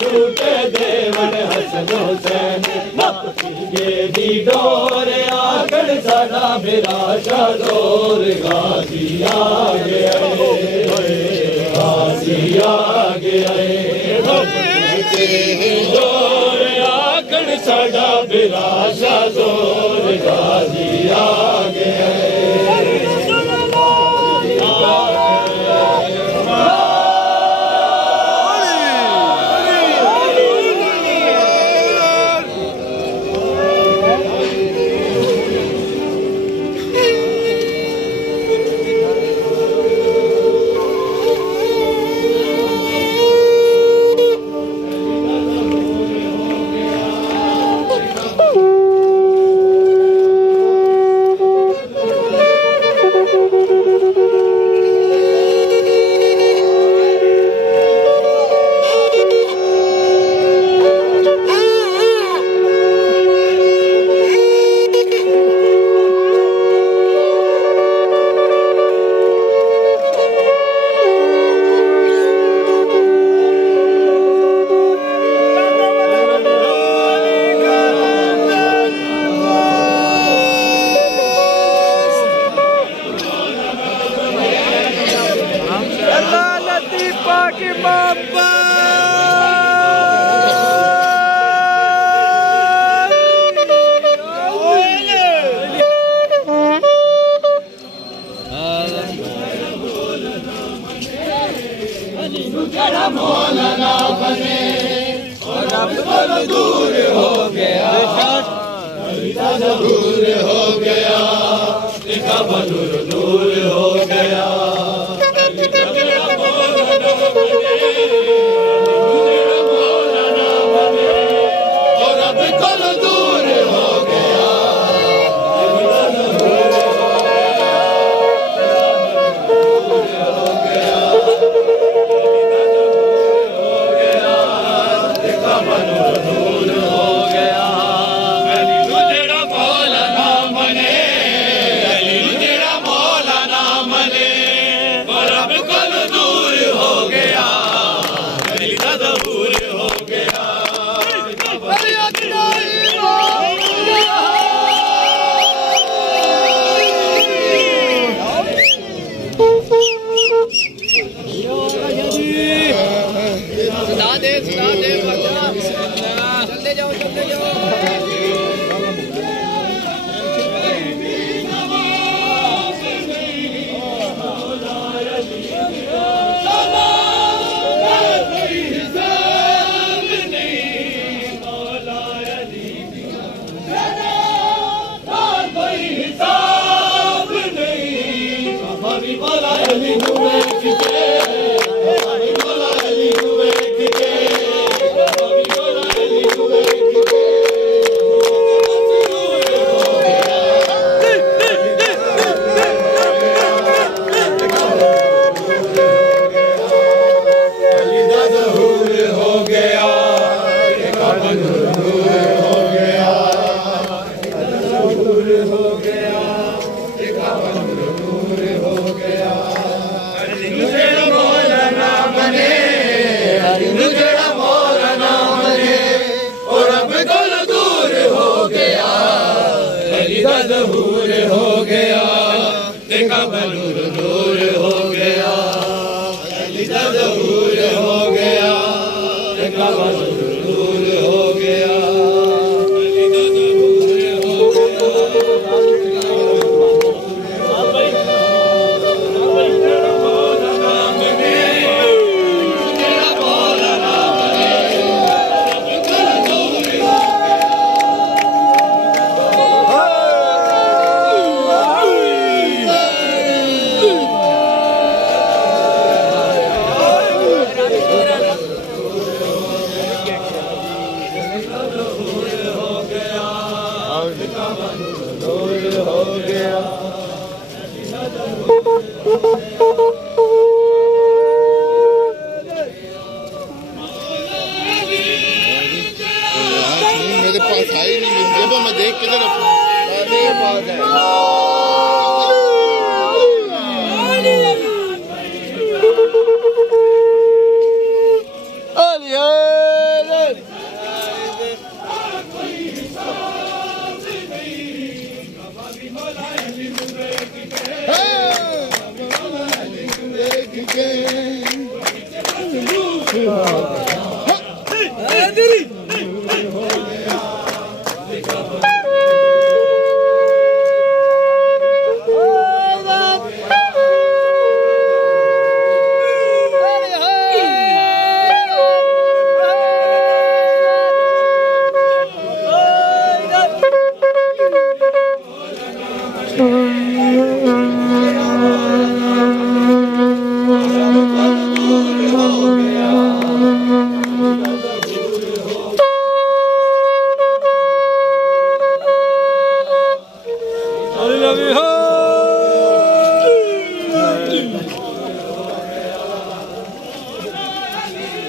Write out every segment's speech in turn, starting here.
झूठे देवन हसन हुसैन ये दी डोर आगड़ साडा बिराशा जोर गाजी आ गया गाजी आ गया जोर आगड़ साडा बिराशा जोर गाजी आ गया दूर हो गया दूर हो गया दूर हो गया और अब कल दूर हो गया मौलाना मने अली दा ज़हूर हो गया देखा नूर नूर हो गया अली दा ज़हूर हो गया देखा नूर नूर हो गया अली दा ज़हूर हो मेरे पास आई नहीं जब मैं देख के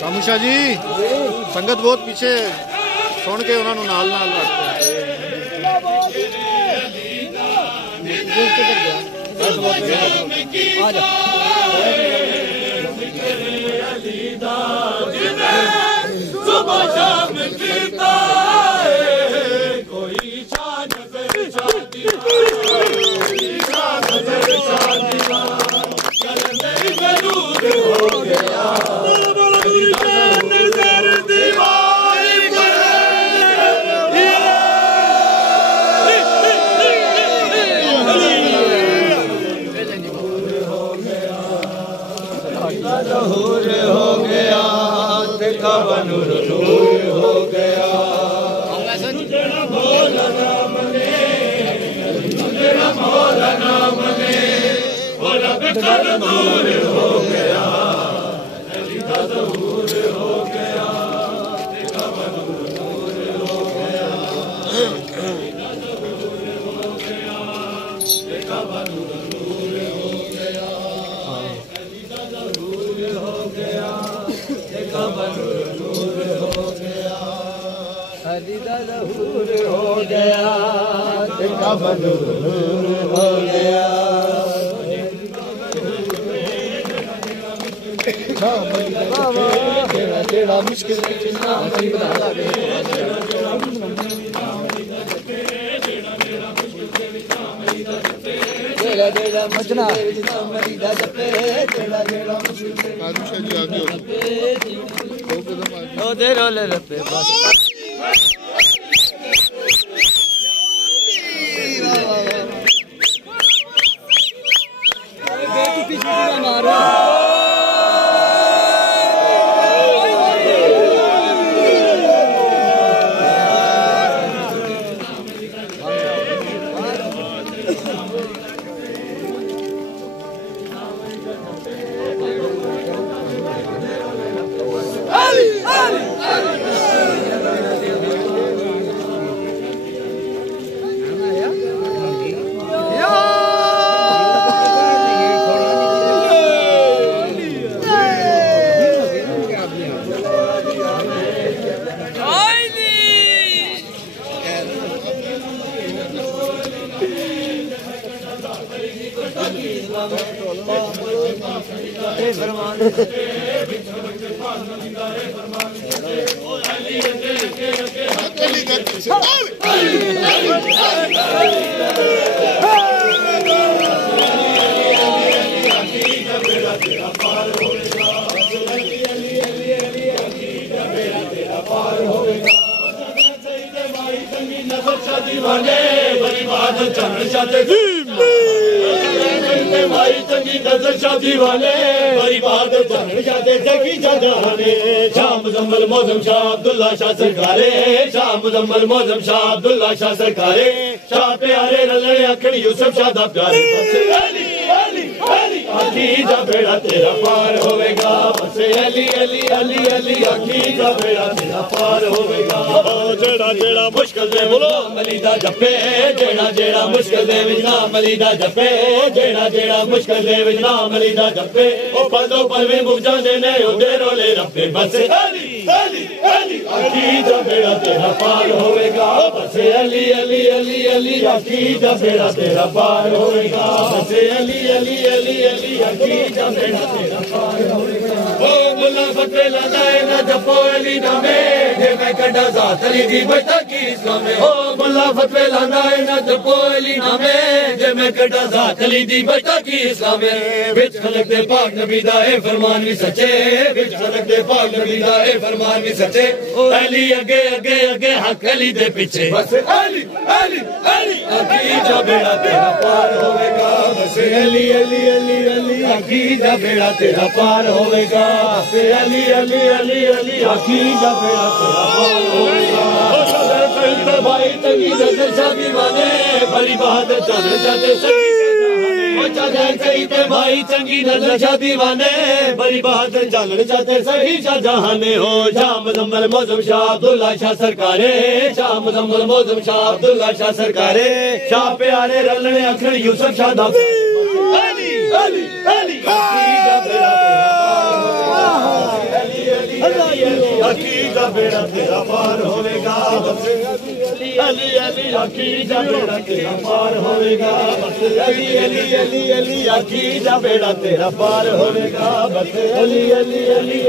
कामुशा जी संगत बहुत पीछे सुन के उन्होंने नाल नाल ज़हूर हो गया देखा नूर नूर हो गया तेरा मौला नाम ले तेरा मौला नाम ले वो रब का नूर हो गया अली दा ज़हूर हो गया देखा नूर नूर हो गया अली दा ज़हूर हो गया देखा नूर नूर हो गया अली दा ज़हूर हो गया देखा नूर नूर हो गया अली दा ज़हूर हो गया देखा नूर नूर हो गया तेरा मुश्किल मचना कामुशा जी आगे हो दे रोले रब्बे बस फरमान बहादुर चरण शाते भाई चंगी नजर शादी वाले बड़ी बहादुर चरण शाते जगी जहाने शाह मुजम्मल मौजम शाह अब्दुल्ला शाह सरकारे शाह मुजम्मल मौजम शाह अब्दुल्ला शाह सरकारे शाह प्यारे रले अखड़ी यूसुफ शाह दा प्यारे अली अली अली आखी जा बेड़ा तेरा पार होवेगा बस अली अली अली अली आखी जा बेड़ा तेरा पार होवेगा जेड़ा जेड़ा मुश्किल दे बोलो अली दा जपे जेड़ा जेड़ा मुश्किल दे विच नाम अली दा जपे जेड़ा जेड़ा मुश्किल दे विच नाम अली दा जपे ओ पदो पलवे मुक जांदे ने ओदे रोले रप्पे बस अली अली अली आखी जा बेड़ा तेरा पार होवेगा बस अली अली अली अली आखी जा बेड़ा तेरा पार होवेगा बस अली अली अली अली आखी जा बेड़ा तेरा पार होवेगा ओ मुल्ला फतेह लादा है ना जपो अली नामे जे मैं कड़ा जात अली दी बता की इस्लाम ओ मुल्ला फतेह लादा है ना जपो अली नामे जे मैं कड़ा जात अली दी बता की इस्लाम विच खलक दे पाक नबी दा ए फरमान भी सच्चे विच खलक दे पाक नबी दा ए फरमान भी सच्चे अली अगे अगे अगे हक अली दे पीछे बस अली अली अली आखी जा बेड़ा तेरा पार होवेगा बस अली अली अली अली आखी जा बेड़ा तेरा पार होवेगा बस अली अली अली अली आखी जा बेड़ा तेरा पार होवेगा भाई तंगी नजर शादी वाले बड़ी बहादुर चरण शाते भाई चंगी नजर शादी वाले बड़ी बहादुर चरण शाते सही शाह जहाने हो शाह मुजम्मल मौजम शाह अब्दुल्ला शाह सरकारे शाह मुजम्मल मौजम शाह अब्दुल्ला शाह सरकारे शाह प्यारे रलने अखड़ यूसुफ शाह दा अली अली अली आखी जा बेड़ा तेरा पार होवेगा अली अली आखी जा बेड़ा तेरा पार होवेगा बस अली अली अली अली आखी जा बेड़ा तेरा पार होवेगा बस अली अली अली